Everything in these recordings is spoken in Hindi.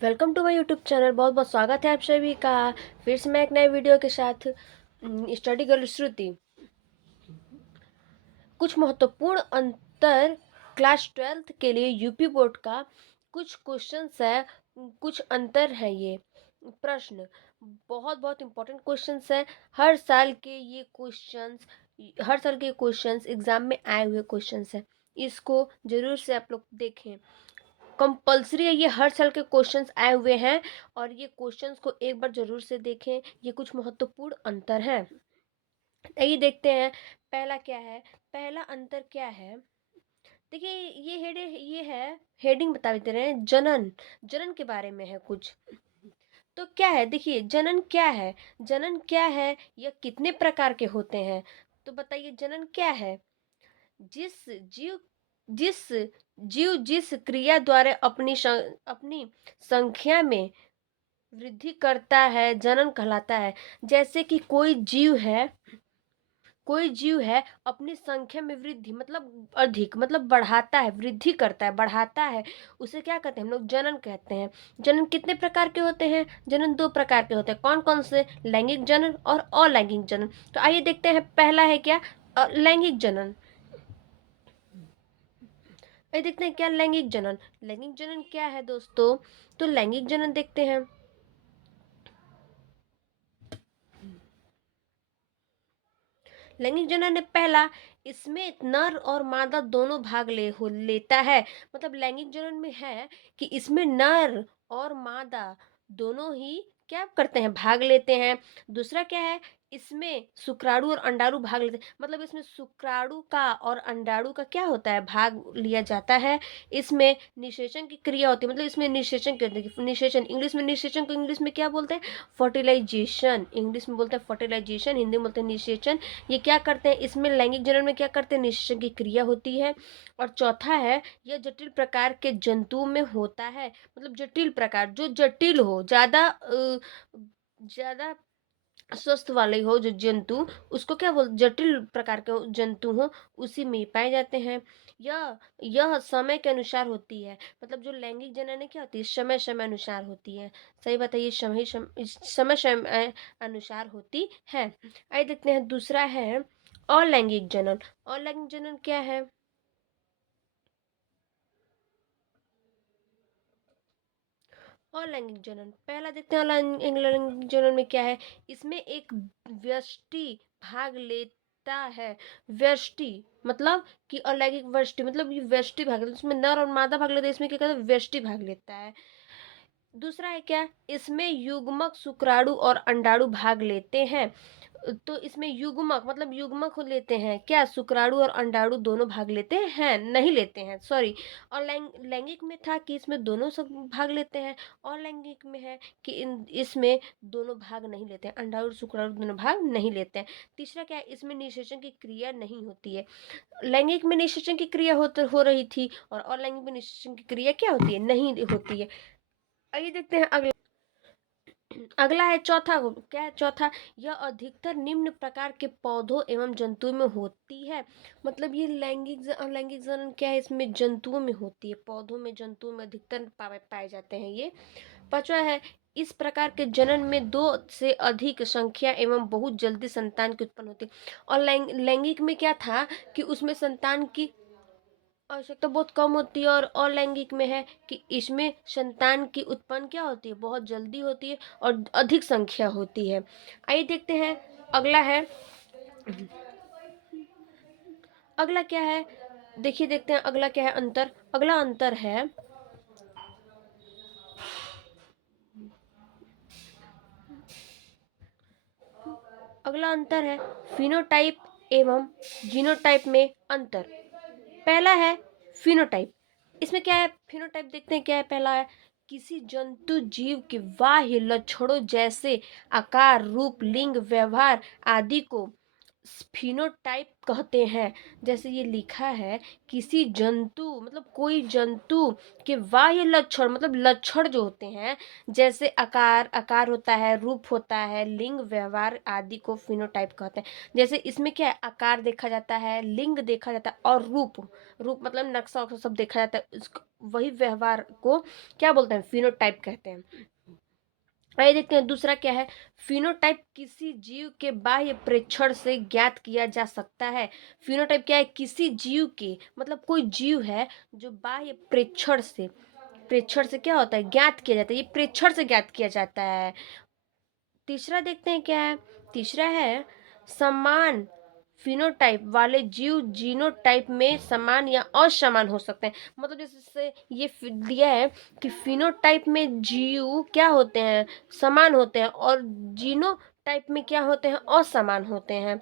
Welcome to my YouTube channel. बहुत बहुत स्वागत है आप सभी का फिर से मैं एक नए वीडियो के साथ। स्टडी गर्ल श्रुति। कुछ महत्वपूर्ण अंतर क्लास 12th के लिए यूपी बोर्ड का कुछ क्वेश्चंस है। कुछ अंतर है ये प्रश्न। बहुत बहुत इंपॉर्टेंट क्वेश्चंस है। हर साल के क्वेश्चंस एग्जाम में आए हुए क्वेश्चंस है। इसको जरूर से आप लोग देखें। कंपलसरी है, ये हर साल के क्वेश्चंस आए हुए हैं और ये क्वेश्चंस को एक बार जरूर से देखें। ये कुछ महत्वपूर्ण अंतर है। आइए देखते हैं पहला क्या है। पहला अंतर क्या है, देखिए ये है हेडिंग बता देते रहे हैं। जनन जनन के बारे में है कुछ। तो क्या है, देखिए जनन क्या है। जनन क्या है या कितने प्रकार के होते हैं, तो बताइए जनन क्या है। जिस जीव जिस जिस क्रिया द्वारा अपनी संख्या में वृद्धि करता है जनन कहलाता है। जैसे कि कोई जीव है अपनी संख्या में वृद्धि मतलब अधिक मतलब बढ़ाता है, वृद्धि करता है, बढ़ाता है, उसे क्या कहते हैं हम लोग, जनन कहते हैं। जनन कितने प्रकार के होते हैं, जनन दो प्रकार के होते हैं। कौन कौन से, लैंगिक जनन और अलैंगिक जनन। तो आइए देखते हैं पहला है क्या, लैंगिक जनन। ये देखते हैं क्या लैंगिक जनन। लैंगिक जनन क्या है दोस्तों, तो लैंगिक जनन देखते हैं। लैंगिक जनन है पहला, इसमें नर और मादा दोनों भाग लेता है। मतलब लैंगिक जनन में है कि इसमें नर और मादा दोनों ही क्या करते हैं, भाग लेते हैं। दूसरा क्या है, इसमें शुक्राणु और अंडाणु भाग लेते हैं। मतलब इसमें शुक्राणु का और अंडाणु का क्या होता है, भाग लिया जाता है। इसमें निषेचन की क्रिया होती है। मतलब इसमें निषेचन की होती है। निषेचन इंग्लिश में, निषेचन को इंग्लिश में क्या बोलते हैं, फर्टिलाइजेशन। इंग्लिश में बोलते हैं फर्टिलाइजेशन, हिंदी में बोलते हैं निषेचन। ये क्या करते हैं, इसमें लैंगिक जनन में क्या करते हैं, निषेचन की क्रिया होती है। और चौथा है, यह जटिल प्रकार के जंतु में होता है। मतलब जटिल प्रकार, जो जटिल हो, ज्यादा स्वस्थ वाले हो जो जंतु, उसको क्या बोल, जटिल प्रकार के जंतु हो, उसी में पाए जाते हैं। यह समय के अनुसार होती है। मतलब जो लैंगिक जनन है क्या होती है, समय समय अनुसार होती है। सही बताइए, समय समय अनुसार होती है। आइए देखते हैं दूसरा है अलैंगिक जनन। अलैंगिक जनन क्या है, अलैंगिक जनन पहला देखते हैं। अलैंगिक जनन में क्या है, इसमें एक व्यष्टि भाग लेता है। व्यष्टि मतलब कि अलैंगिक व्यष्टि मतलब ये व्यष्टि भाग लेता है। इसमें नर और मादा भाग लेते हैं, इसमें क्या कहते हैं, व्यष्टि भाग लेता है। दूसरा है क्या, इसमें युग्मक शुक्राणु और अंडाणु भाग लेते हैं। तो इसमें युग्मक मतलब युग्मक हो लेते हैं क्या, शुक्राणु और अंडाणु दोनों भाग लेते हैं, नहीं लेते हैं, सॉरी। और लैंगिक में था कि इसमें दोनों सब भाग लेते हैं। और लैंगिक में है कि इसमें दोनों भाग नहीं लेते हैं, अंडाणु और शुक्राणु दोनों भाग नहीं लेते हैं। तीसरा क्या है, इसमें निषेचन की क्रिया नहीं होती है। लैंगिक में निषेचन की क्रिया हो रही थी और अलैंगिक में निषेचन की क्रिया क्या होती है, नहीं होती है। आइए देखते हैं अगला। अगला है चौथा, क्या है चौथा, यह अधिकतर निम्न प्रकार के पौधों एवं जंतुओं में होती है। मतलब ये लैंगिक जनन क्या है, इसमें जंतुओं में होती है, पौधों में जंतुओं में अधिकतर पाए जाते हैं ये। पांचवा है, इस प्रकार के जनन में दो से अधिक संख्या एवं बहुत जल्दी संतान की उत्पन्न होती है। और लैंगिक में क्या था कि उसमें संतान की आवश्यकता बहुत कम होती है। और अलैंगिक में है कि इसमें संतान की उत्पन्न क्या होती है, बहुत जल्दी होती है और अधिक संख्या होती है। आइए देखते हैं अगला है। अगला क्या है, देखिए देखते हैं अगला क्या है अंतर। अगला अंतर है, अगला अंतर है फिनोटाइप एवं जीनोटाइप में अंतर। पहला है फिनोटाइप। इसमें क्या है, फिनोटाइप देखते हैं क्या है। पहला है, किसी जंतु जीव के बाह्य लक्षणों जैसे आकार, रूप, लिंग, व्यवहार आदि को फिनोटाइप कहते हैं। जैसे ये लिखा है, किसी जंतु मतलब कोई जंतु के बाह्य लक्षण मतलब लक्षण जो होते हैं, जैसे आकार आकार होता है, रूप होता है, लिंग, व्यवहार आदि को फिनोटाइप कहते हैं। जैसे इसमें क्या है, आकार देखा जाता है, लिंग देखा जाता है और रूप रूप मतलब नक्शा वक्शा सब देखा जाता है, वही व्यवहार को क्या बोलते हैं, फिनोटाइप कहते हैं। आइए देखते हैं दूसरा क्या है। फिनोटाइप किसी जीव के बाह्य प्रेक्षण से ज्ञात किया जा सकता है। फिनोटाइप क्या है, किसी जीव के मतलब कोई जीव है जो बाह्य प्रेक्षण से क्या होता है, ज्ञात किया जाता है, ये प्रेक्षण से ज्ञात किया जाता है। तीसरा देखते हैं क्या है। तीसरा है, समान फिनोटाइप वाले जीव जीनोटाइप में समान या असमान हो सकते हैं। मतलब जैसे ये दिया है कि फिनोटाइप में जीव क्या होते हैं, समान होते हैं, और जीनोटाइप में क्या होते हैं, असमान होते हैं।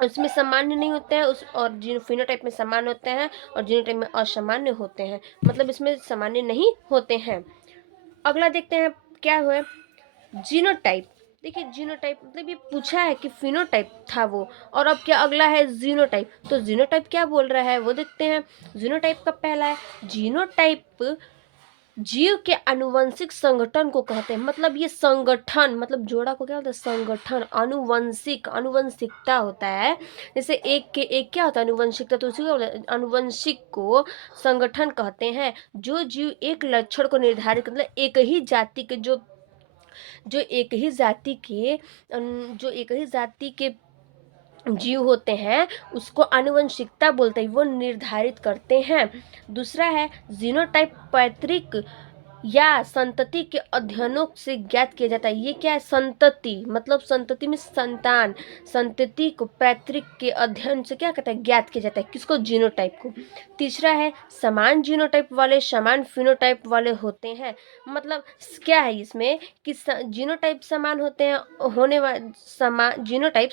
उसमें सामान्य नहीं होते हैं उस, और फिनोटाइप में समान होते हैं और जीनोटाइप में असामान्य होते हैं, मतलब इसमें सामान्य नहीं होते हैं। अगला देखते हैं क्या हुआ, जीनोटाइप। देखिए जीनोटाइप मतलब ये पूछा है कि फिनोटाइप था वो, और अब क्या अगला है जीनोटाइप। तो जीनोटाइप क्या बोल रहा है वो देखते हैं। जीनोटाइप का पहला है, जीनोटाइप जीव के आनुवंशिक संगठन को कहते हैं। मतलब ये संगठन मतलब जोड़ा को क्या होता है, संगठन। आनुवंशिकता होता है। जैसे एक के एक क्या होता है, आनुवंशिकता, तो उसी को आनुवंशिक को संगठन कहते हैं। जो जीव एक लक्षण को निर्धारित मतलब एक ही जाति के जो एक ही जाति के जो एक ही जाति के जीव होते हैं उसको आनुवंशिकता बोलते हैं, वो निर्धारित करते हैं। दूसरा है, जीनोटाइप पैतृक या संतति के अध्ययनों से ज्ञात किया जाता है। ये क्या है, संतति मतलब संतति में संतान, संतति को पैतृक के अध्ययन से क्या कहता है, ज्ञात किया जाता है। किसको, जीनोटाइप को। तीसरा है, समान जीनोटाइप वाले समान फिनोटाइप वाले होते हैं। मतलब क्या है इसमें कि जीनोटाइप समान होते हैं, होने वाले समान जीनोटाइप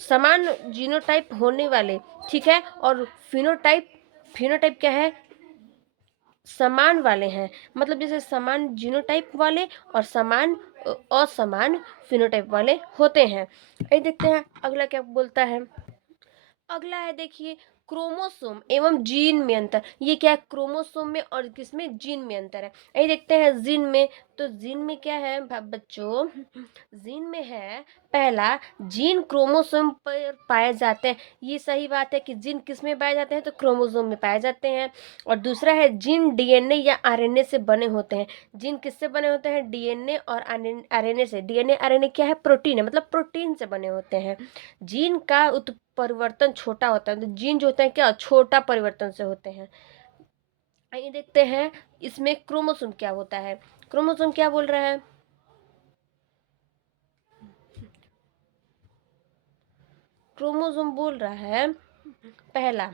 समान जीनोटाइप होने वाले, ठीक है, और फिनोटाइप फिनोटाइप क्या है, समान वाले हैं। मतलब जैसे समान जीनोटाइप वाले और समान असमान फिनोटाइप वाले होते हैं। ये देखते हैं अगला क्या बोलता है। अगला है देखिए, क्रोमोसोम एवं जीन में अंतर। ये क्या है, क्रोमोसोम में और किसमें, जीन में अंतर है। यही देखते हैं जीन में। तो जीन में क्या है बच्चों, जीन में है पहला, जीन क्रोमोसोम पर पाए जाते हैं। ये सही बात है कि जीन किस में पाए जाते हैं, तो क्रोमोसोम में पाए जाते हैं। और दूसरा है, जीन डीएनए या आरएनए से बने होते हैं। जीन किससे बने होते हैं, डीएनए और आरएनए से। डीएनए आरएनए क्या है, प्रोटीन है, मतलब प्रोटीन से बने होते हैं। जीन का परिवर्तन छोटा होता है, तो जीन जो होते हैं क्या, छोटा परिवर्तन से होते हैं। आइए देखते हैं इसमें क्रोमोसोम क्या होता है। क्रोमोसोम क्या बोल रहा है, क्रोमोसोम बोल रहा है पहला,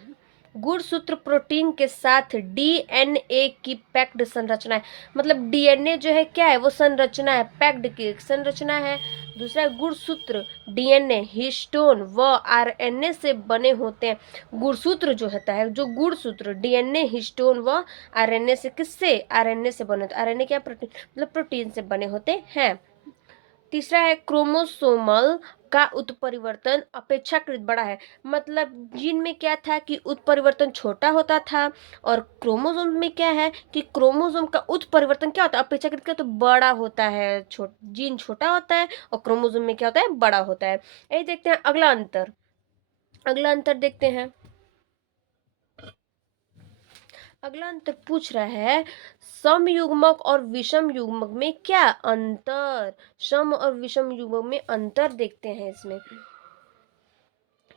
गुणसूत्र प्रोटीन के साथ डीएनए की पैक्ड संरचना है। मतलब डीएनए जो है क्या है, वो संरचना है, पैक्ड की संरचना है। दूसरा है गुणसूत्र, डीएनए हिस्टोन व आरएनए से बने होते हैं। गुणसूत्र जो होता है, जो गुणसूत्र डीएनए हिस्टोन व आरएनए से, किससे, आरएनए से बने होते हैं। आरएनए क्या, प्रोटीन मतलब प्रोटीन से बने होते हैं। तीसरा है, क्रोमोसोमल का उत्परिवर्तन अपेक्षाकृत बड़ा है। मतलब जीन में क्या था कि उत्परिवर्तन छोटा होता था, और क्रोमोसोम में क्या है कि क्रोमोसोम का उत्परिवर्तन क्या होता है, अपेक्षाकृत क्या, तो बड़ा होता है। जीन छोटा होता है और क्रोमोसोम में क्या होता है, बड़ा होता है। यही देखते हैं अगला अंतर। अगला अंतर देखते हैं। अगला अंतर पूछ रहा है, समयुग्मक और विषम युग्मक में क्या अंतर। सम और विषम युग्मक में अंतर देखते हैं इसमें।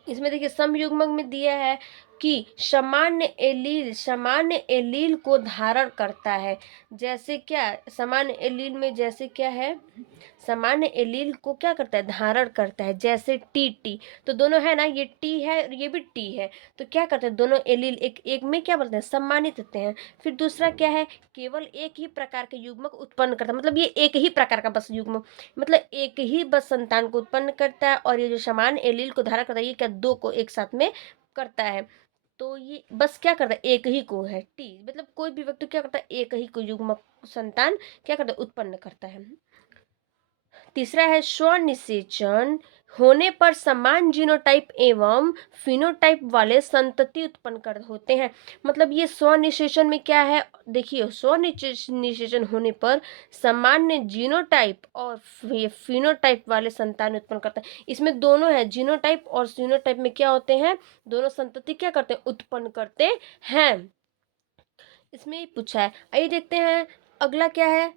इसमें देखिए समयुग्मक में दिया है कि सामान्य एलील को धारण करता है। जैसे क्या, सामान्य एलील में जैसे क्या है, सामान्य एलील को क्या करता है, धारण करता है। जैसे टी तो दोनों है ना, ये टी है और ये भी टी है, तो क्या करते हैं दोनों एलील एक एक में क्या बोलते हैं, सम्मानित होते हैं। फिर दूसरा क्या है, केवल एक ही प्रकार के युग्मक उत्पन्न करता है। मतलब ये एक ही प्रकार का बस युग्मक, मतलब एक ही बस संतान को उत्पन्न करता है। और ये जो समान एलील को धारण करता है, ये क्या, दो को एक साथ में करता है। तो ये बस क्या करता है, एक ही को है टी, मतलब कोई भी व्यक्ति क्या करता है, एक ही को युग्मक संतान क्या करता है, उत्पन्न करता है। तीसरा है स्वनिषेचन, होने पर समान जीनोटाइप एवं फिनोटाइप वाले संतति उत्पन्न कर होते हैं। मतलब ये स्वनिषेचन में क्या है, देखिए स्वनिषेचन होने पर सामान्य जीनोटाइप और फिनोटाइप वाले संतान उत्पन्न करता है। इसमें दोनों है, जीनोटाइप और फिनोटाइप में क्या होते हैं, दोनों संतति क्या करते हैं, उत्पन्न करते हैं। इसमें पूछा है, आइए देखते हैं अगला क्या है।